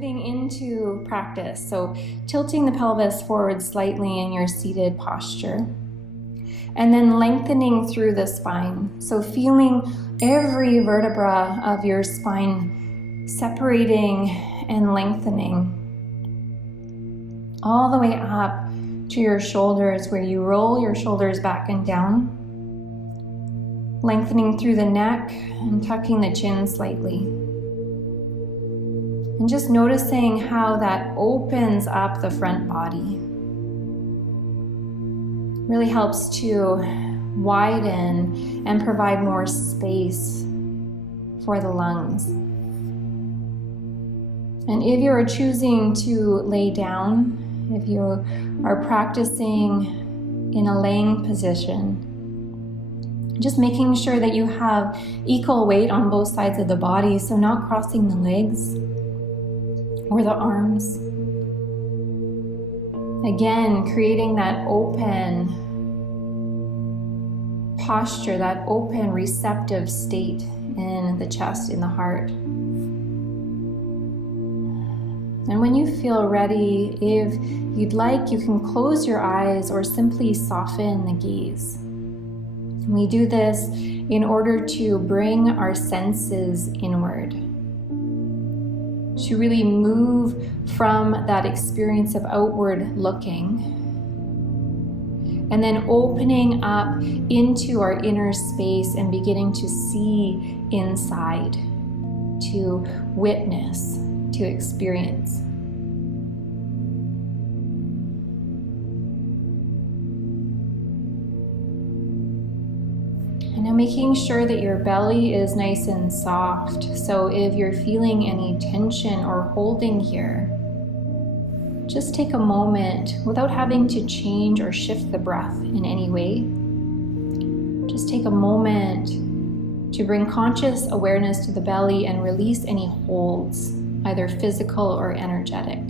moving into practice. So tilting the pelvis forward slightly in your seated posture. And then lengthening through the spine. So feeling every vertebra of your spine separating and lengthening. All the way up to your shoulders, where you roll your shoulders back and down. Lengthening through the neck and tucking the chin slightly. And just noticing how that opens up the front body. Really helps to widen and provide more space for the lungs. And if you are choosing to lay down, if you are practicing in a laying position, just making sure that you have equal weight on both sides of the body, so not crossing the legs or the arms. Again, creating that open posture, that open receptive state in the chest, in the heart. And when you feel ready, if you'd like, you can close your eyes or simply soften the gaze. We do this in order to bring our senses inward, to really move from that experience of outward looking, and then opening up into our inner space and beginning to see inside, to witness, to experience. And now making sure that your belly is nice and soft. So if you're feeling any tension or holding here, just take a moment without having to change or shift the breath in any way. Just take a moment to bring conscious awareness to the belly and release any holds, either physical or energetic.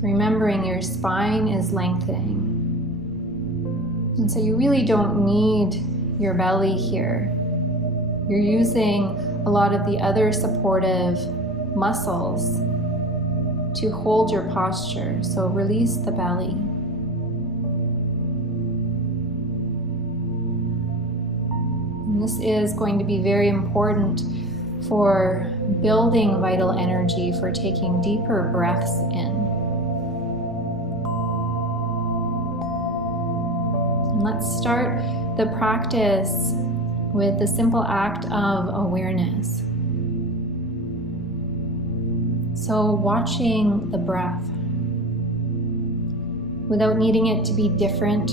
Remembering your spine is lengthening. And so you really don't need your belly here. You're using a lot of the other supportive muscles to hold your posture. So release the belly. And this is going to be very important for building vital energy, for taking deeper breaths in. Let's start the practice with the simple act of awareness. So watching the breath without needing it to be different,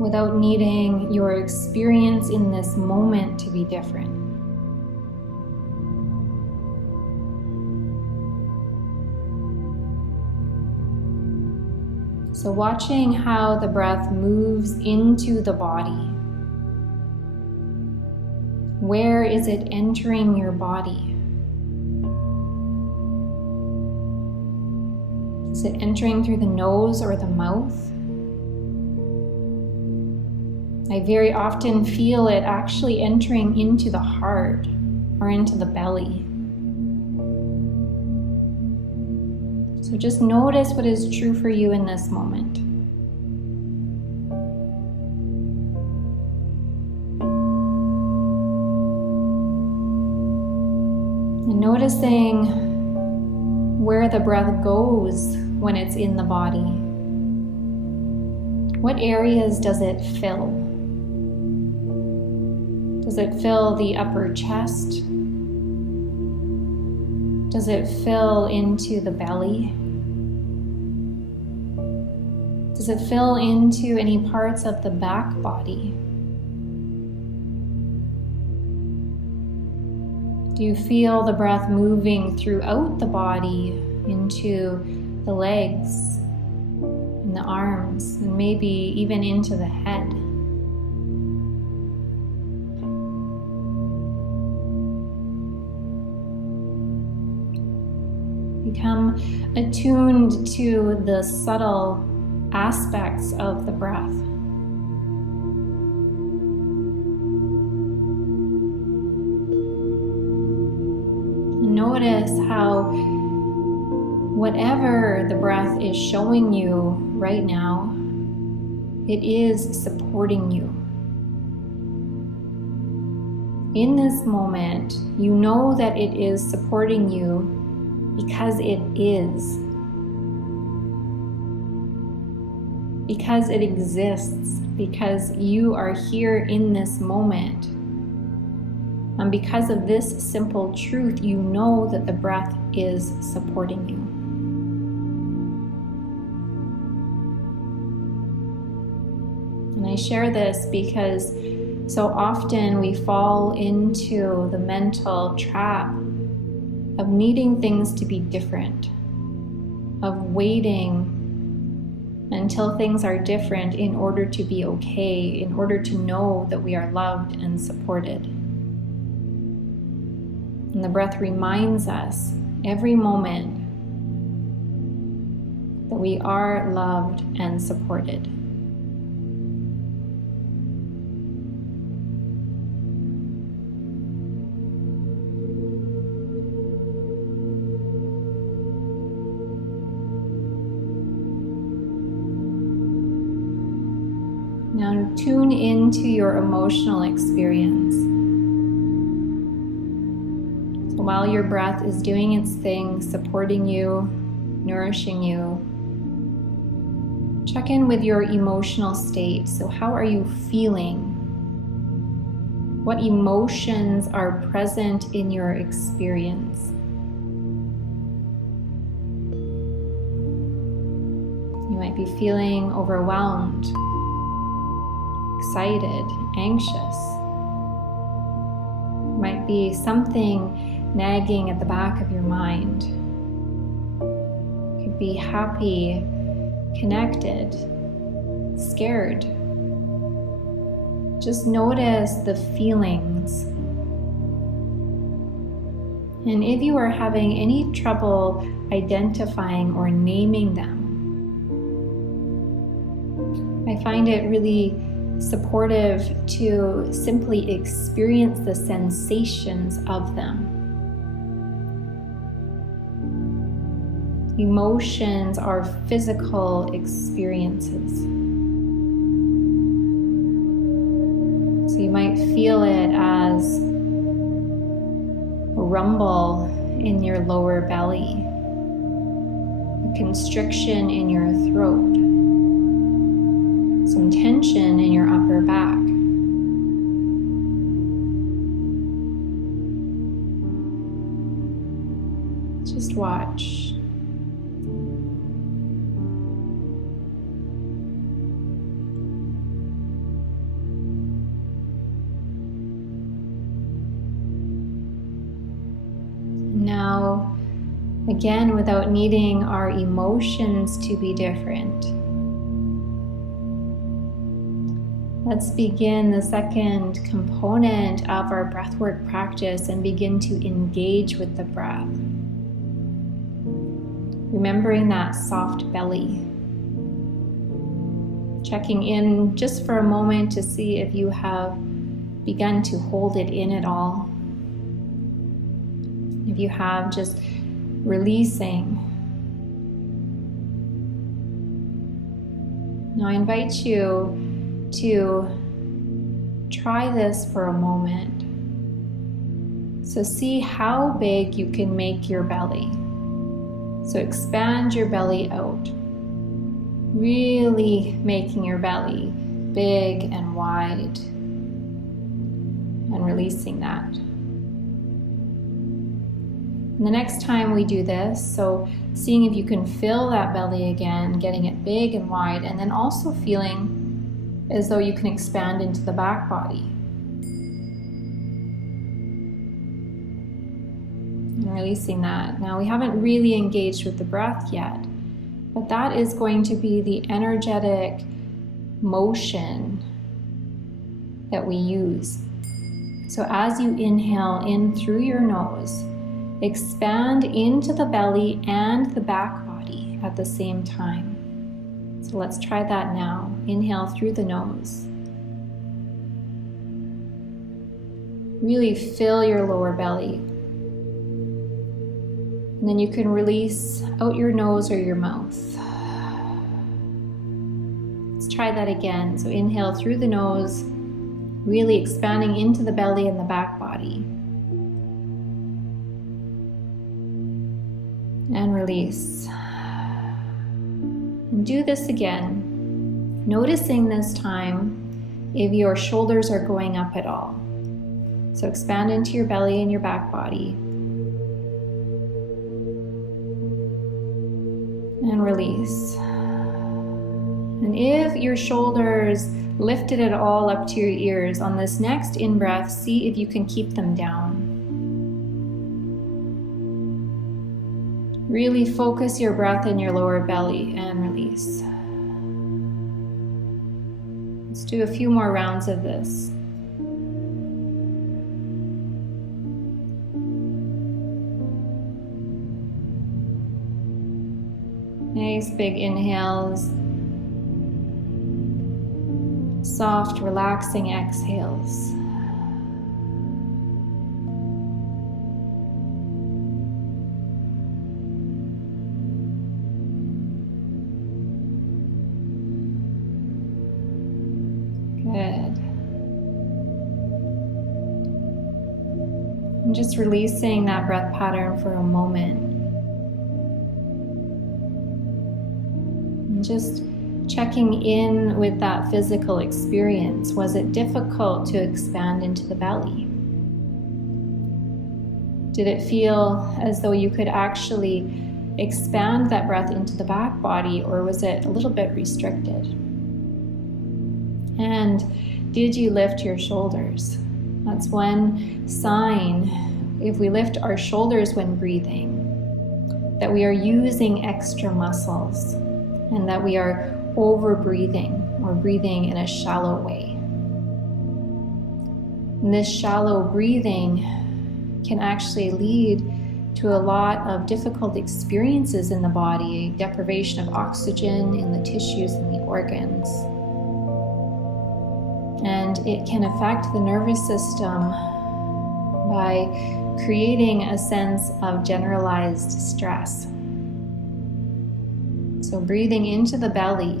without needing your experience in this moment to be different. So watching how the breath moves into the body. Where is it entering your body? Is it entering through the nose or the mouth? I very often feel it actually entering into the heart or into the belly. So just notice what is true for you in this moment. And noticing where the breath goes when it's in the body. What areas does it fill? Does it fill the upper chest? Does it fill into the belly? Does it fill into any parts of the back body? Do you feel the breath moving throughout the body into the legs and the arms, and maybe even into the head? Become attuned to the subtle aspects of the breath. notice how whatever the breath is showing you right now, it is supporting you. In this moment, you know that it is supporting you because it is. Because it exists, because you are here in this moment. And because of this simple truth, you know that the breath is supporting you. And I share this because so often we fall into the mental trap of needing things to be different, of waiting until things are different in order to be okay, in order to know that we are loved and supported. And the breath reminds us every moment that we are loved and supported. Now tune into your emotional experience. So while your breath is doing its thing, supporting you, nourishing you, check in with your emotional state. So how are you feeling? What emotions are present in your experience? You might be feeling overwhelmed, excited, anxious. There might be something nagging at the back of your mind. It could be happy, connected, scared. Just notice the feelings. And if you are having any trouble identifying or naming them, I find it really supportive to simply experience the sensations of them. Emotions are physical experiences. So you might feel it as a rumble in your lower belly, a constriction in your throat, some tension in your upper back. Just watch. Now, again, without needing our emotions to be different, let's begin the second component of our breathwork practice and begin to engage with the breath. Remembering that soft belly. Checking in just for a moment to see if you have begun to hold it in at all. If you have, just releasing. Now I invite you to try this for a moment. So see how big you can make your belly. So expand your belly out, really making your belly big and wide, and releasing that. And the next time we do this, so seeing if you can fill that belly again, getting it big and wide, and then also feeling as though you can expand into the back body. And releasing that. Now we haven't really engaged with the breath yet, but that is going to be the energetic motion that we use. So as you inhale in through your nose, expand into the belly and the back body at the same time. So let's try that now. Inhale through the nose. Really fill your lower belly. And then you can release out your nose or your mouth. Let's try that again. So inhale through the nose, really expanding into the belly and the back body. And release. And do this again, noticing this time if your shoulders are going up at all. So expand into your belly and your back body. And release. And if your shoulders lifted at all up to your ears, on this next in-breath, see if you can keep them down. Really focus your breath in your lower belly and release. Let's do a few more rounds of this. Nice big inhales. Soft, relaxing exhales. Good. And just releasing that breath pattern for a moment. And just checking in with that physical experience. Was it difficult to expand into the belly? Did it feel as though you could actually expand that breath into the back body, or was it a little bit restricted? And did you lift your shoulders? That's one sign, if we lift our shoulders when breathing, that we are using extra muscles and that we are over breathing or breathing in a shallow way. And this shallow breathing can actually lead to a lot of difficult experiences in the body, deprivation of oxygen in the tissues and the organs. And it can affect the nervous system by creating a sense of generalized stress. So breathing into the belly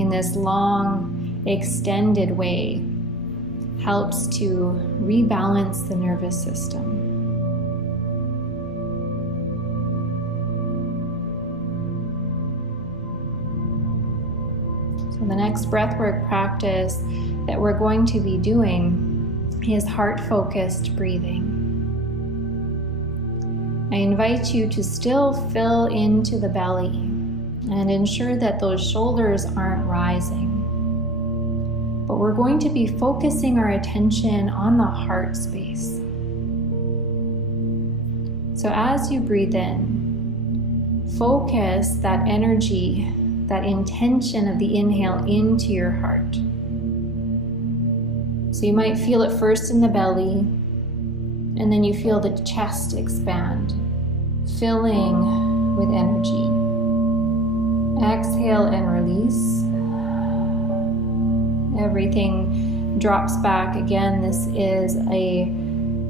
in this long, extended way helps to rebalance the nervous system. So the next breathwork practice that we're going to be doing is heart-focused breathing. I invite you to still fill into the belly and ensure that those shoulders aren't rising. But we're going to be focusing our attention on the heart space. So as you breathe in, focus that energy, that intention of the inhale into your heart. So you might feel it first in the belly, and then you feel the chest expand, filling with energy. Exhale and release. Everything drops back. Again, this is a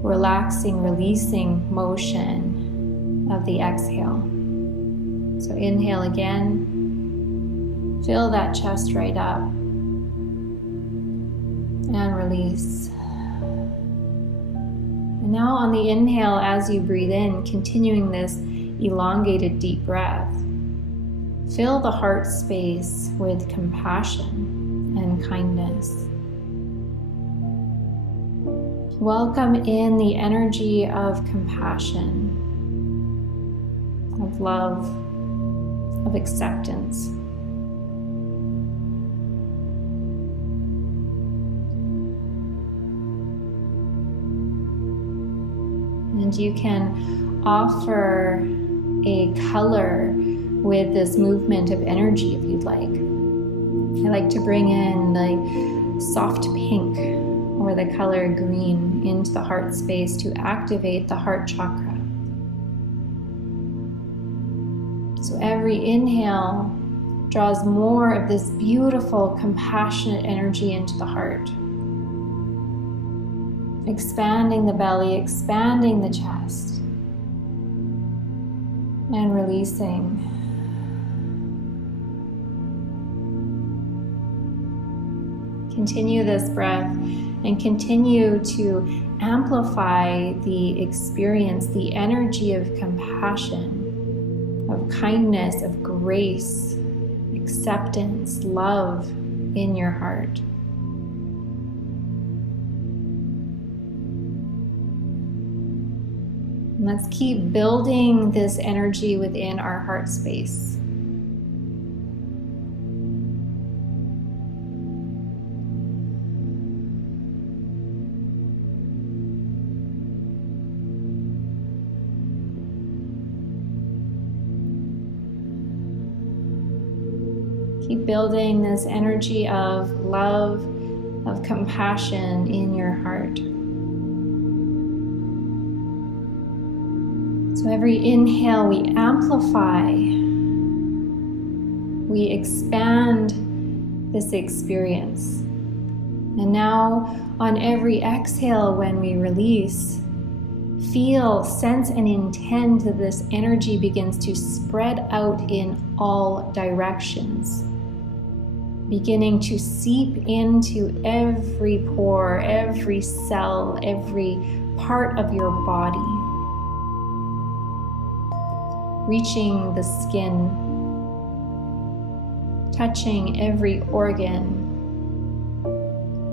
relaxing, releasing motion of the exhale. So inhale again. Fill that chest right up. And release. And now on the inhale, as you breathe in, continuing this elongated deep breath, fill the heart space with compassion and kindness. Welcome in the energy of compassion, of love, of acceptance. And you can offer a color with this movement of energy if you'd like. I like to bring in the soft pink or the color green into the heart space to activate the heart chakra. So every inhale draws more of this beautiful, compassionate energy into the heart. Expanding the belly, expanding the chest. and releasing. Continue this breath and continue to amplify the experience, the energy of compassion, of kindness, of grace, acceptance, love in your heart. And let's keep building this energy within our heart space. Keep building this energy of love, of compassion in your heart. So every inhale we amplify, we expand this experience. And now on every exhale when we release, feel, sense, and intend that this energy begins to spread out in all directions, beginning to seep into every pore, every cell, every part of your body, reaching the skin, touching every organ,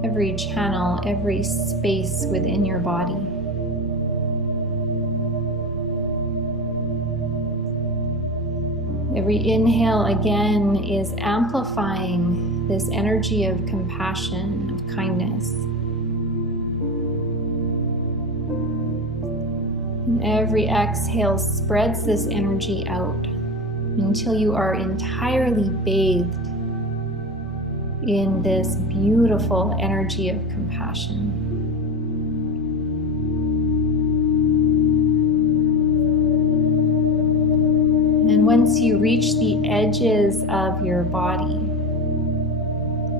every channel, every space within your body. Every inhale again is amplifying this energy of compassion, of kindness. And every exhale spreads this energy out until you are entirely bathed in this beautiful energy of compassion. And once you reach the edges of your body,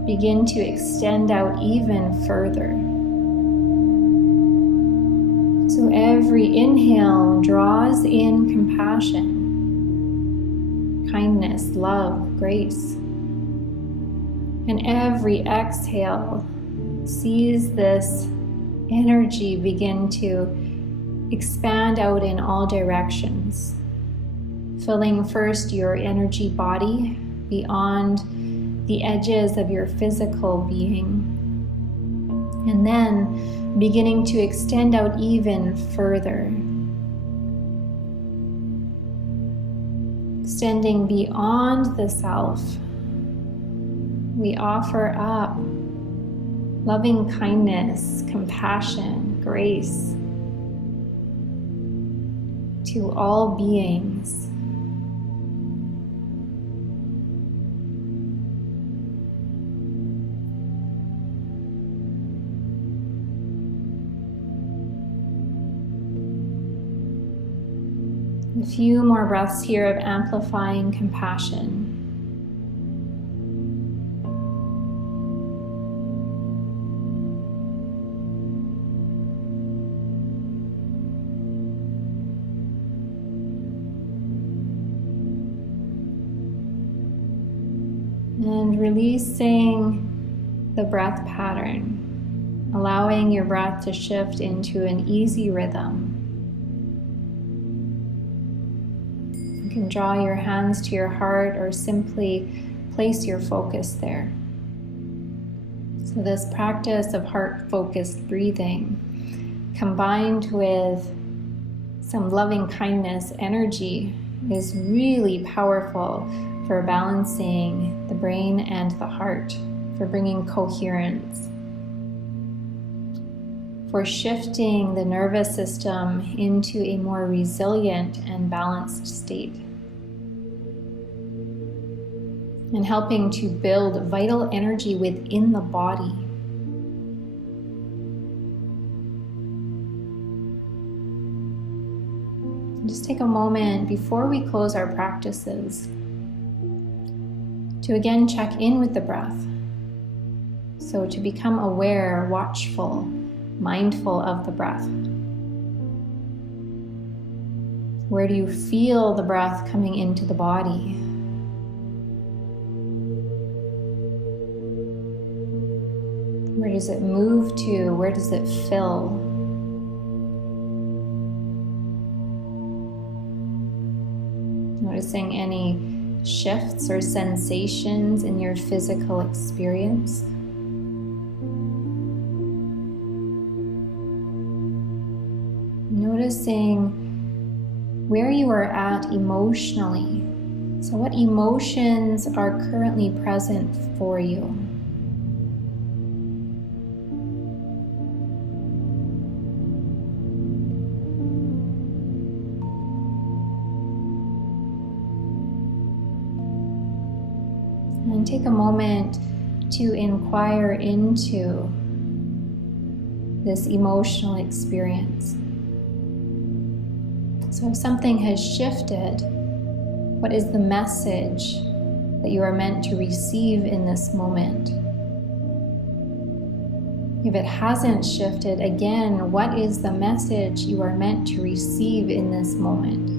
begin to extend out even further. So every inhale draws in compassion, kindness, love, grace. And every exhale sees this energy begin to expand out in all directions, filling first your energy body beyond the edges of your physical being, and then beginning to extend out even further, extending beyond the self. We offer up loving kindness, compassion, grace to all beings. A few more breaths here of amplifying compassion. And releasing the breath pattern, allowing your breath to shift into an easy rhythm. You can draw your hands to your heart or simply place your focus there. So this practice of heart-focused breathing, combined with some loving kindness energy, is really powerful for balancing the brain and the heart, for bringing coherence, for shifting the nervous system into a more resilient and balanced state, and helping to build vital energy within the body. Just take a moment before we close our practices to again check in with the breath. So to become aware, watchful, mindful of the breath. Where do you feel the breath coming into the body? Where does it move to? Where does it fill? Noticing any shifts or sensations in your physical experience. Noticing where you are at emotionally. So what emotions are currently present for you? And take a moment to inquire into this emotional experience. So if something has shifted, what is the message that you are meant to receive in this moment? If it hasn't shifted, again, what is the message you are meant to receive in this moment?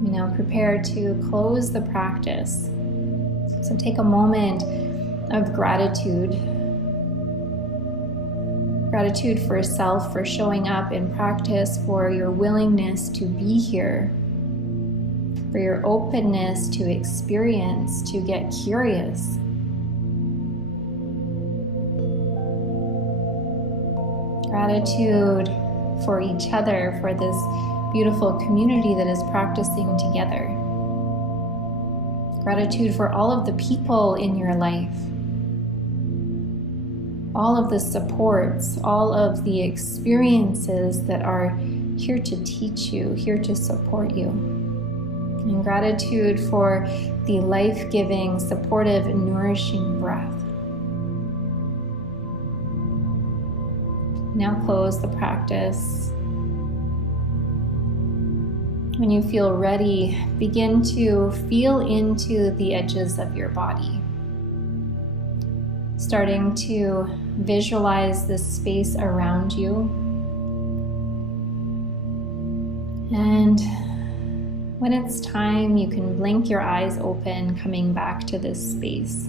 Now prepare to close the practice. So take a moment of gratitude. Gratitude for self, for showing up in practice, for your willingness to be here, for your openness to experience, to get curious. Gratitude for each other, for this beautiful community that is practicing together. Gratitude for all of the people in your life, all of the supports, all of the experiences that are here to teach you, here to support you. And gratitude for the life-giving, supportive, and nourishing breath. Now close the practice. When you feel ready, begin to feel into the edges of your body. Starting to visualize the space around you. And when it's time, you can blink your eyes open, coming back to this space.